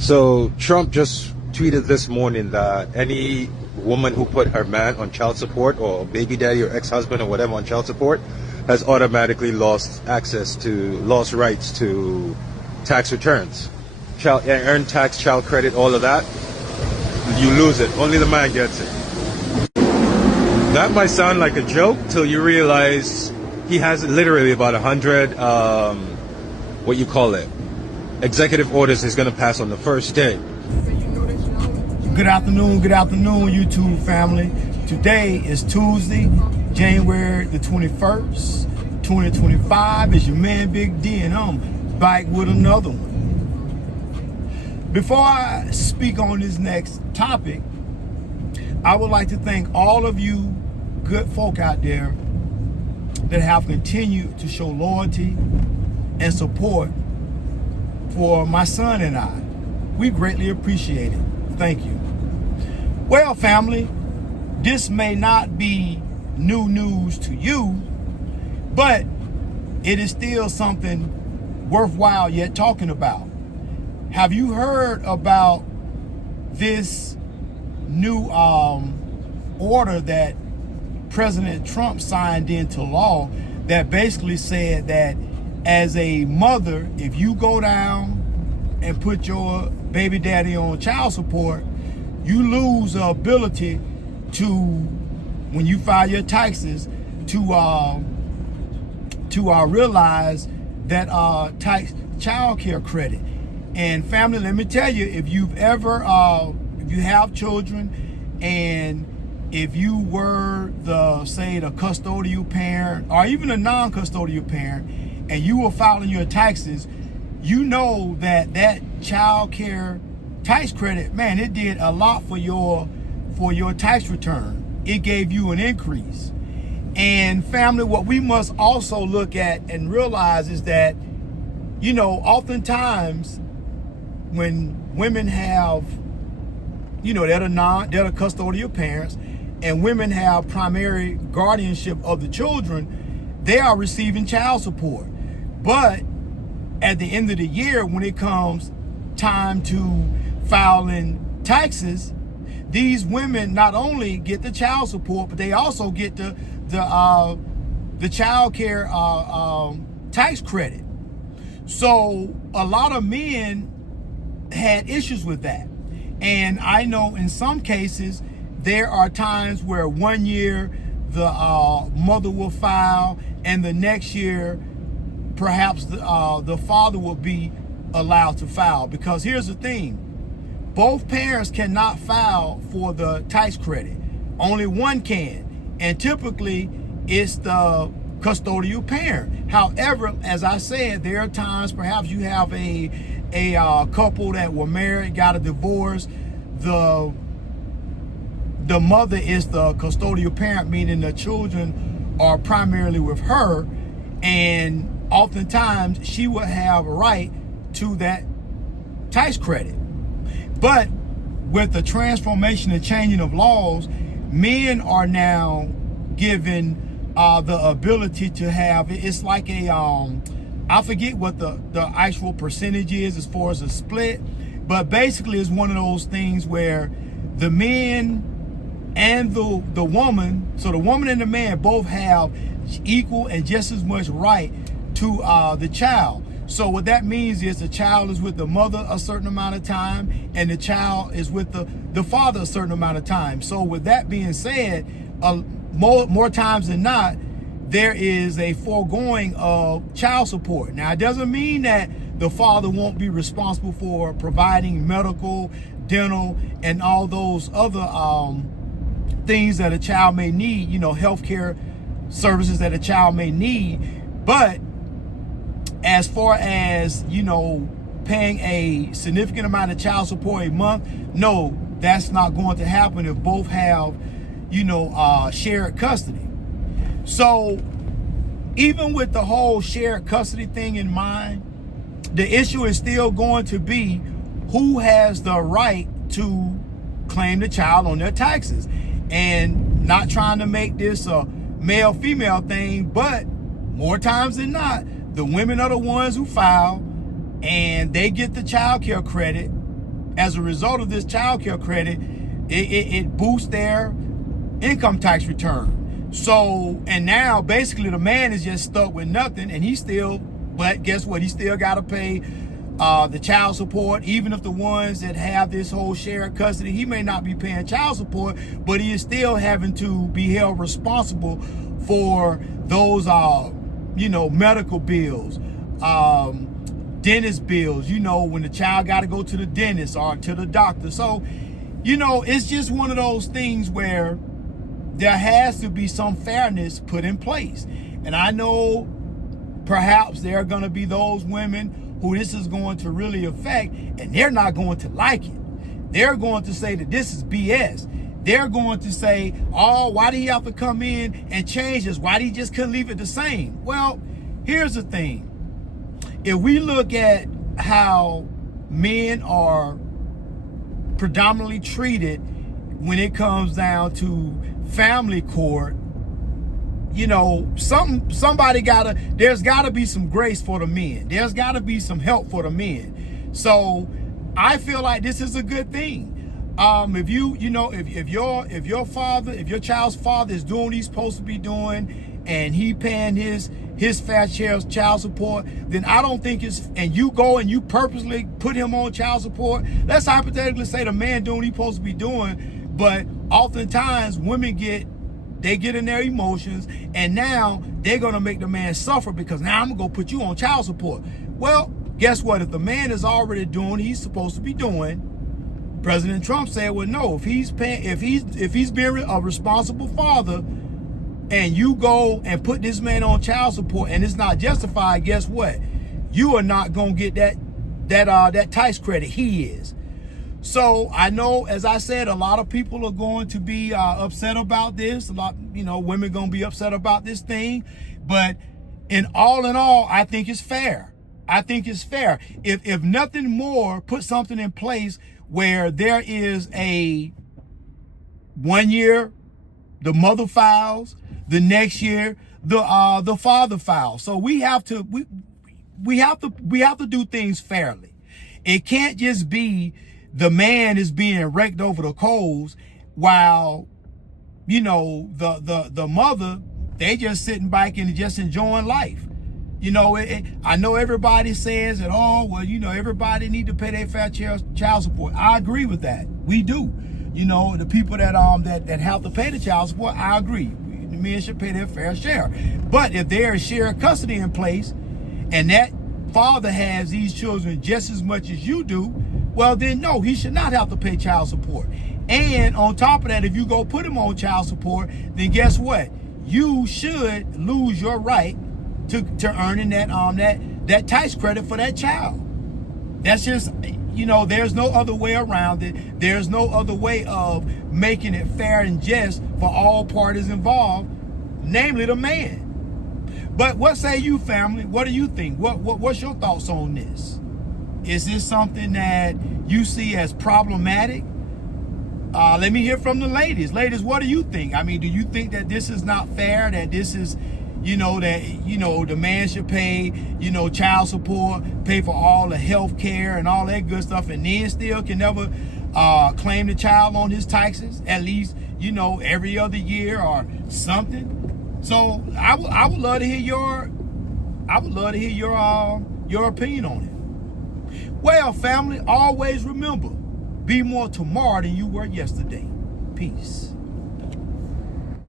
So Trump just tweeted this morning that any woman who put her man on child support, or baby daddy or ex-husband or whatever on child support, has automatically lost rights to tax returns, earned tax, child credit, all of that. You lose it. Only the man gets it. That might sound like a joke till you realize he has literally about 100, executive orders he's going to pass on the first day. Good afternoon, YouTube family. Today is Tuesday, January the 21st, 2025. It's your man Big D, and I'm back with another one. Before I speak on this next topic, I would like to thank all of you good folk out there that have continued to show loyalty and support for my son and I. We greatly appreciate it. Thank you. Well, family, this may not be new news to you, but it is still something worthwhile yet talking about. Have you heard about this new order that President Trump signed into law that basically said that as a mother, if you go down and put your baby daddy on child support, you lose the ability to, when you file your taxes, to realize that tax child care credit. And family, let me tell you, if you've ever, if you have children, and if you were the custodial parent, or even a non-custodial parent, and you were filing your taxes, you know that child care tax credit, man, it did a lot for your tax return. It gave you an increase. And family, what we must also look at and realize is that, you know, oftentimes when women have, you know, they're the custodial parents, and women have primary guardianship of the children, they are receiving child support. But at the end of the year, when it comes time to filing taxes, these women not only get the child support, but they also get the child care tax credit. So a lot of men had issues with that. And I know in some cases, there are times where 1 year the mother will file, and the next year perhaps the father will be allowed to file. Because here's the thing, both parents cannot file for the tax credit. Only one can, and typically it's the custodial parent. However, as I said, there are times perhaps you have a couple that were married, got a divorce, the mother is the custodial parent, meaning the children are primarily with her, and oftentimes she would have a right to that tax credit. But with the transformation and changing of laws, men are now given the ability to have, it's like a, I forget what the actual percentage is as far as a split, but basically it's one of those things where the men and the woman, so the woman and the man both have equal and just as much right to the child. So what that means is the child is with the mother a certain amount of time, and the child is with the father a certain amount of time. So with that being said, more times than not, there is a foregoing of child support. Now, it doesn't mean that the father won't be responsible for providing medical, dental, and all those other things that a child may need, you know, healthcare services that a child may need. But as far as, you know, paying a significant amount of child support a month, no, that's not going to happen if both have, you know, shared custody. So even with the whole shared custody thing in mind, the issue is still going to be who has the right to claim the child on their taxes. And not trying to make this a male-female thing, but more times than not, the women are the ones who file, and they get the child care credit, as a result of this child care credit, it boosts their income tax return. So, and now basically the man is just stuck with nothing, and but guess what? He still got to pay the child support. Even if the ones that have this whole shared custody, he may not be paying child support, but he is still having to be held responsible for those, medical bills, dentist bills, when the child got to go to the dentist or to the doctor. So, it's just one of those things where there has to be some fairness put in place. And I know perhaps there are going to be those women who this is going to really affect, and they're not going to like it. They're going to say that this is BS. They're going to say, oh, why did he have to come in and change this? Why did he just couldn't leave it the same? Well, here's the thing. If we look at how men are predominantly treated when it comes down to family court, there's gotta be some grace for the men. There's gotta be some help for the men. So I feel like this is a good thing. If your child's father is doing what he's supposed to be doing, and he paying his fair share of child support, then I don't think and you go and you purposely put him on child support. Let's hypothetically say the man doing what he's supposed to be doing, but oftentimes women get in their emotions, and now they're gonna make the man suffer because now I'm gonna go put you on child support. Well, guess what? If the man is already doing what he's supposed to be doing, President Trump said, well, no, if he's being a responsible father, and you go and put this man on child support and it's not justified, guess what? You are not gonna get that tax credit. He is. So I know, as I said, a lot of people are going to be upset about this. A lot, women gonna be upset about this thing. But in all, I think it's fair. I think it's fair. If nothing more, put something in place where there is a 1 year, the mother files, the next year, the father files. So we have to do things fairly. It can't just be the man is being raked over the coals while, the mother, they just sitting back and just enjoying life. I know everybody says that, everybody need to pay their fair child support. I agree with that. We do. The people that have to pay the child support, I agree. The men should pay their fair share. But if there is shared custody in place, and that father has these children just as much as you do, well then no, he should not have to pay child support. And on top of that, if you go put him on child support, then guess what? You should lose your right to earning that tax credit for that child. That's just, there's no other way around it. There's no other way of making it fair and just for all parties involved, namely the man. But what say you, family? What do you think? What's your thoughts on this? Is this something that you see as problematic? Let me hear from the ladies. Ladies, what do you think? I mean, do you think that this is not fair, that this is, the man should pay, child support, pay for all the health care and all that good stuff, and then still can never claim the child on his taxes, at least, every other year or something? So I would love to hear your opinion on it. Well, family, always remember, be more tomorrow than you were yesterday. Peace.